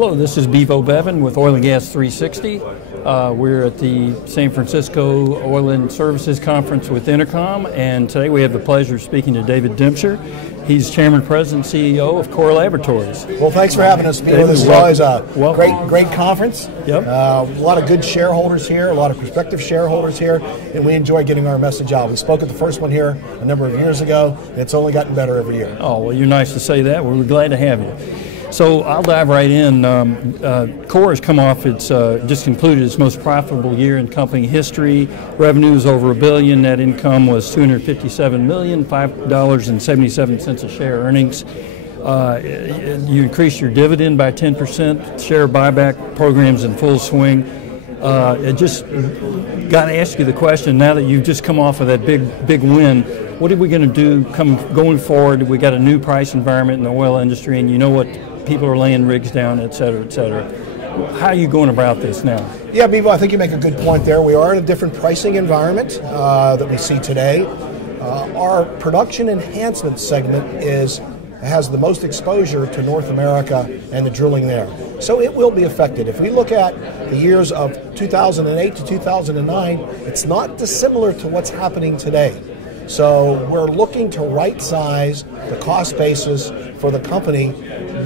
Hello, this is Bevo Bevan with Oil and Gas 360. We're at the San Francisco Oil and Services Conference with EnerCom, and today we have the pleasure of speaking to David Demshur. He's Chairman, President, CEO of Core Laboratories. Well, thanks for having us, Bevo. This is always a great conference. Yep. A lot of good shareholders here, a lot of prospective shareholders here, and we enjoy getting our message out. We spoke at the first one here a number of years ago, and it's only gotten better every year. Oh, well, you're nice to say that. We're glad to have you. So I'll dive right in. Core has come off its, just concluded its most profitable year in company history. Revenue is over $1 billion. Net income was $257 million, $5.77 a share earnings. You increased your dividend by 10%. Share buyback programs in full swing. It just got to ask you the question, now that you've just come off of that big win, what are we going to do going forward? We got a new price environment in the oil industry, and you know what, people are laying rigs down, et cetera, et cetera. How are you going about this now? Yeah, Bevo, I think you make a good point there. We are in a different pricing environment that we see today. Our production enhancement segment has the most exposure to North America and the drilling there. So it will be affected. If we look at the years of 2008 to 2009, it's not dissimilar to what's happening today. So we're looking to right-size the cost basis for the company,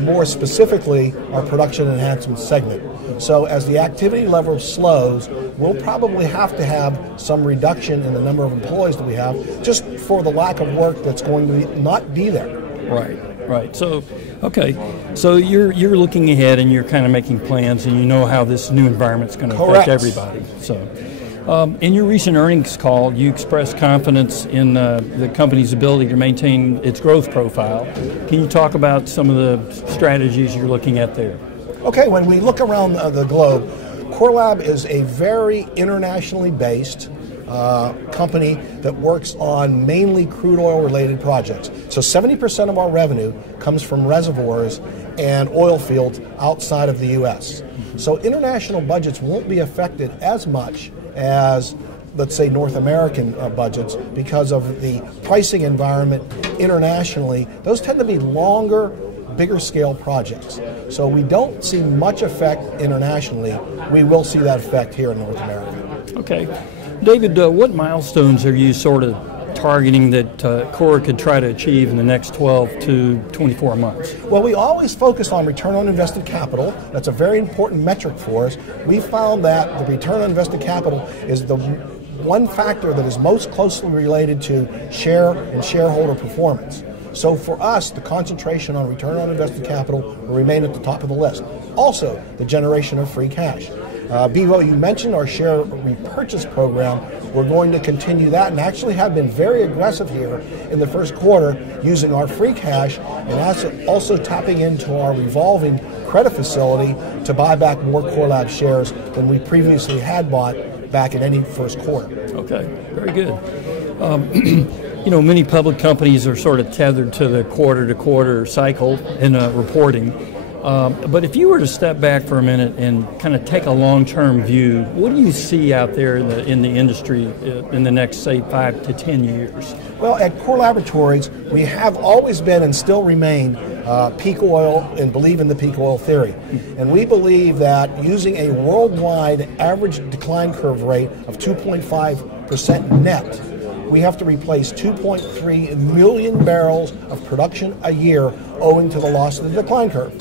more specifically our production enhancement segment. So as the activity level slows, we'll probably have to have some reduction in the number of employees that we have, just for the lack of work that's going to not be there. Right. So, okay. So you're looking ahead and you're kind of making plans, and you know how this new environment's going to affect everybody. So. In your recent earnings call, you expressed confidence in the company's ability to maintain its growth profile. Can you talk about some of the strategies you're looking at there? Okay, when we look around the globe, Core Lab is a very internationally based company that works on mainly crude oil related projects. So 70% of our revenue comes from reservoirs and oil fields outside of the U.S. So international budgets won't be affected as much as, let's say, North American budgets, because of the pricing environment internationally. Those tend to be longer, bigger scale projects. So we don't see much effect internationally. We will see that effect here in North America. Okay. David, what milestones are you sort of targeting that Core could try to achieve in the next 12 to 24 months? Well, we always focus on return on invested capital. That's a very important metric for us. We found that the return on invested capital is the one factor that is most closely related to share and shareholder performance. So for us, the concentration on return on invested capital will remain at the top of the list. Also, the generation of free cash. Bevo, you mentioned our share repurchase program. We're going to continue that and actually have been very aggressive here in the first quarter using our free cash and also tapping into our revolving credit facility to buy back more Core Lab shares than we previously had bought back in any first quarter. Okay, very good. You know, many public companies are sort of tethered to the quarter-to-quarter cycle in reporting. But if you were to step back for a minute and kind of take a long-term view, what do you see out there in the industry in the next, say, 5 to 10 years? Well, at Core Laboratories, we have always been and still remain peak oil and believe in the peak oil theory. And we believe that using a worldwide average decline curve rate of 2.5% net, we have to replace 2.3 million barrels of production a year owing to the loss of the decline curve.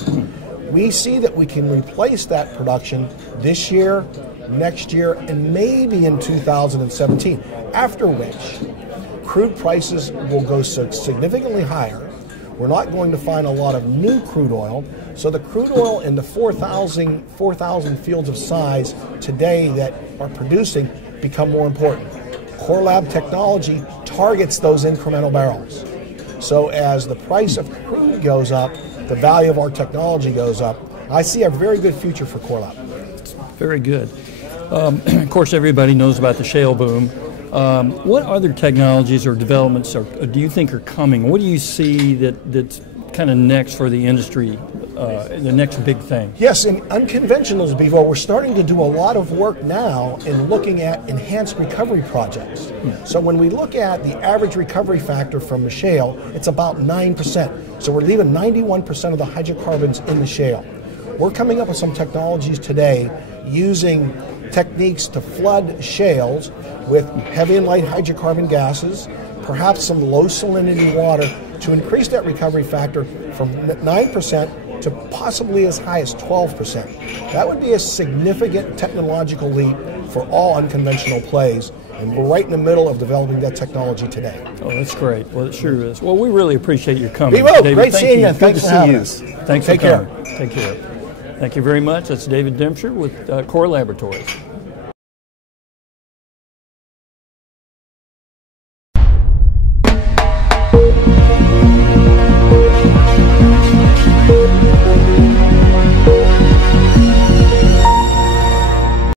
We see that we can replace that production this year, next year, and maybe in 2017, after which crude prices will go significantly higher. We're not going to find a lot of new crude oil, so the crude oil in the 4,000 fields of size today that are producing become more important. Core Lab technology targets those incremental barrels. So as the price of crude goes up, the value of our technology goes up. I see a very good future for Core Lab. Very good. Of course, everybody knows about the shale boom. What other technologies or developments do you think are coming? What do you see that's kind of next for the industry, the next big thing? Yes, in unconventionals, Bevo, we're starting to do a lot of work now in looking at enhanced recovery projects. So when we look at the average recovery factor from the shale, it's about 9%. So we're leaving 91% of the hydrocarbons in the shale. we're coming up with some technologies today using techniques to flood shales with heavy and light hydrocarbon gases, perhaps some low salinity water, to increase that recovery factor from 9% to possibly as high as 12%. That would be a significant technological leap for all unconventional plays, and we're right in the middle of developing that technology today. Oh, that's great. Well, it sure is. Well, we really appreciate your coming. Be well. David, Great seeing you, and thanks for having us. Thanks Take for coming. care. Take care. Thank you very much. That's David Demshur with Core Laboratories.